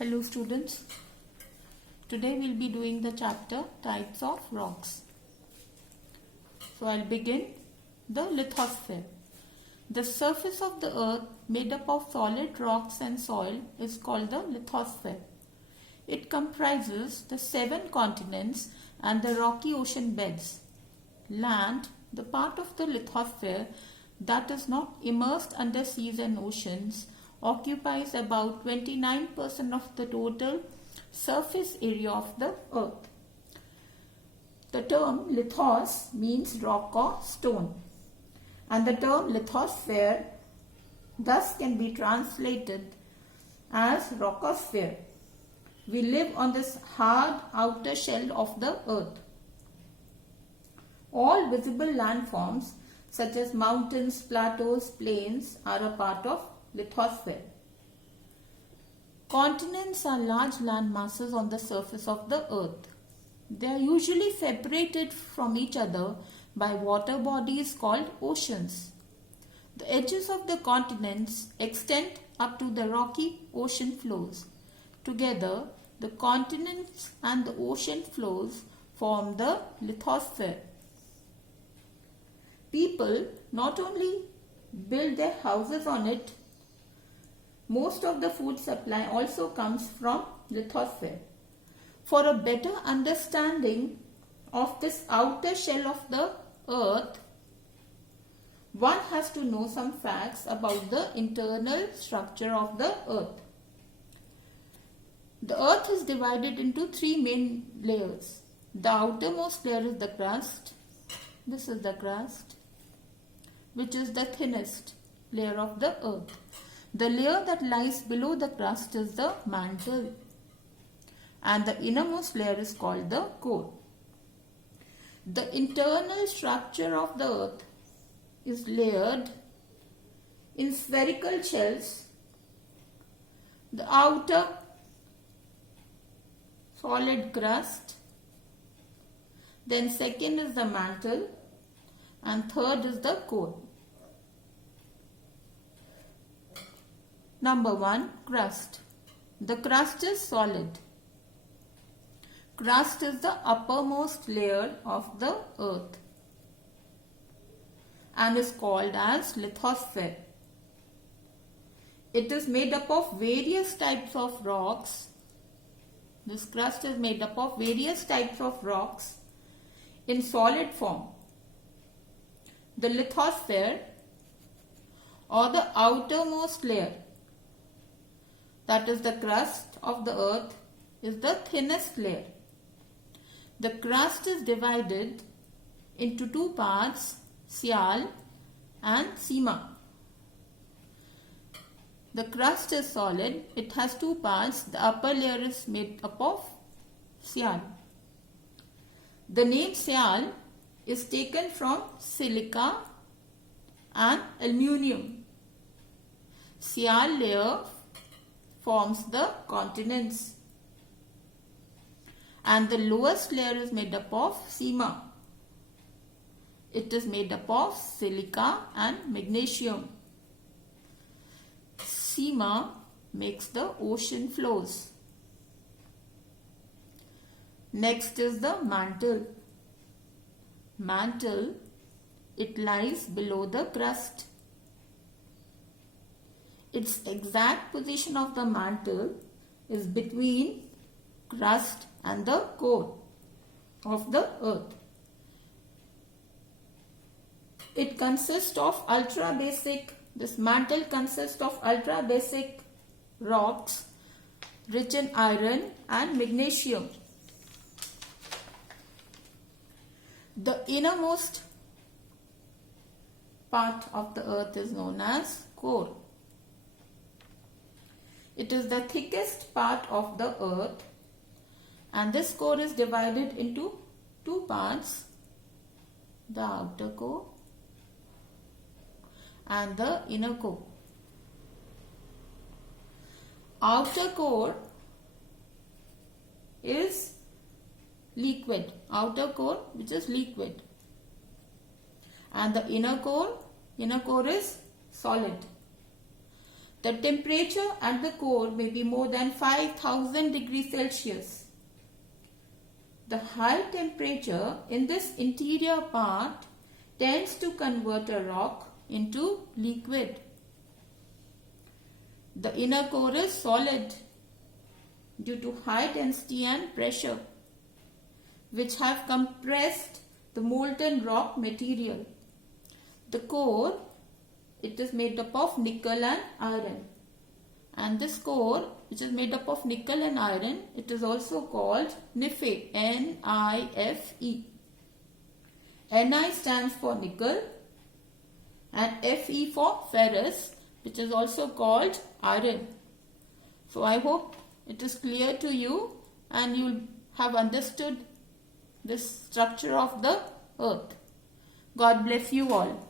Hello students, today we'll be doing the chapter types of rocks. So I'll begin the lithosphere. The surface of the earth made up of solid rocks and soil is called the lithosphere. It comprises the 7 continents and the rocky ocean beds. Land, the part of the lithosphere that is not immersed under seas and oceans, occupies about 29% of the total surface area of the earth. The term lithos means rock or stone, and the term lithosphere thus can be translated as rockosphere. We live on this hard outer shell of the earth. All visible landforms such as mountains, plateaus, plains are a part of lithosphere. Continents are large land masses on the surface of the earth. They are usually separated from each other by water bodies called oceans. The edges of the continents extend up to the rocky ocean floors. Together, the continents and the ocean floors form the lithosphere. People not only build their houses on it, most of the food supply also comes from lithosphere. For a better understanding of this outer shell of the earth, one has to know some facts about the internal structure of the earth. The earth is divided into 3 main layers. The outermost layer is the crust. This is the crust, which is the thinnest layer of the earth. The layer that lies below the crust is the mantle, and the innermost layer is called the core. The internal structure of the earth is layered in spherical shells. The outer solid crust, then second is the mantle, and third is the core. Number 1, crust. The crust is solid. Crust is the uppermost layer of the earth and is called as lithosphere. It is made up of various types of rocks. This crust is made up of various types of rocks in solid form. The lithosphere, or the outermost layer, that is the crust of the earth, is the thinnest layer. The crust is divided into 2 parts, Sial and Sima. The crust is solid. It has 2 parts. The upper layer is made up of Sial. The name Sial is taken from silica and aluminium. Sial layer forms the continents, and the lowest layer is made up of Sima. It is made up of silica and magnesium. Sima makes the ocean floors. Next is the mantle. Mantle, it lies below the crust. Its exact position of the mantle is between crust and the core of the earth. It consists of this mantle consists of ultra basic rocks rich in iron and magnesium. The innermost part of the earth is known as core. It is the thickest part of the earth, and this core is divided into 2 parts, the outer core and the inner core. Outer core is liquid, which is liquid, and the inner core is solid. The temperature at the core may be more than 5000 degrees Celsius. The high temperature in this interior part tends to convert a rock into liquid. The inner core is solid due to high density and pressure, which have compressed the molten rock material. The core, it is made up of nickel and iron. And this core, which is made up of nickel and iron, it is also called Nife, N-I-F-E. Ni stands for nickel and Fe for ferrous, which is also called iron. So I hope it is clear to you and you will have understood this structure of the earth. God bless you all.